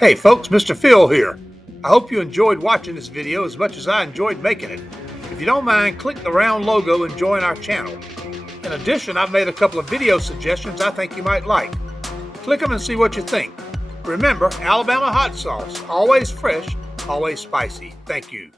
Hey folks, Mr. Phil here. I hope you enjoyed watching this video as much as I enjoyed making it. If you don't mind, click the round logo and join our channel. In addition, I've made a couple of video suggestions I think you might like. Click them and see what you think. Remember, Alabama hot sauce, always fresh, always spicy. Thank you.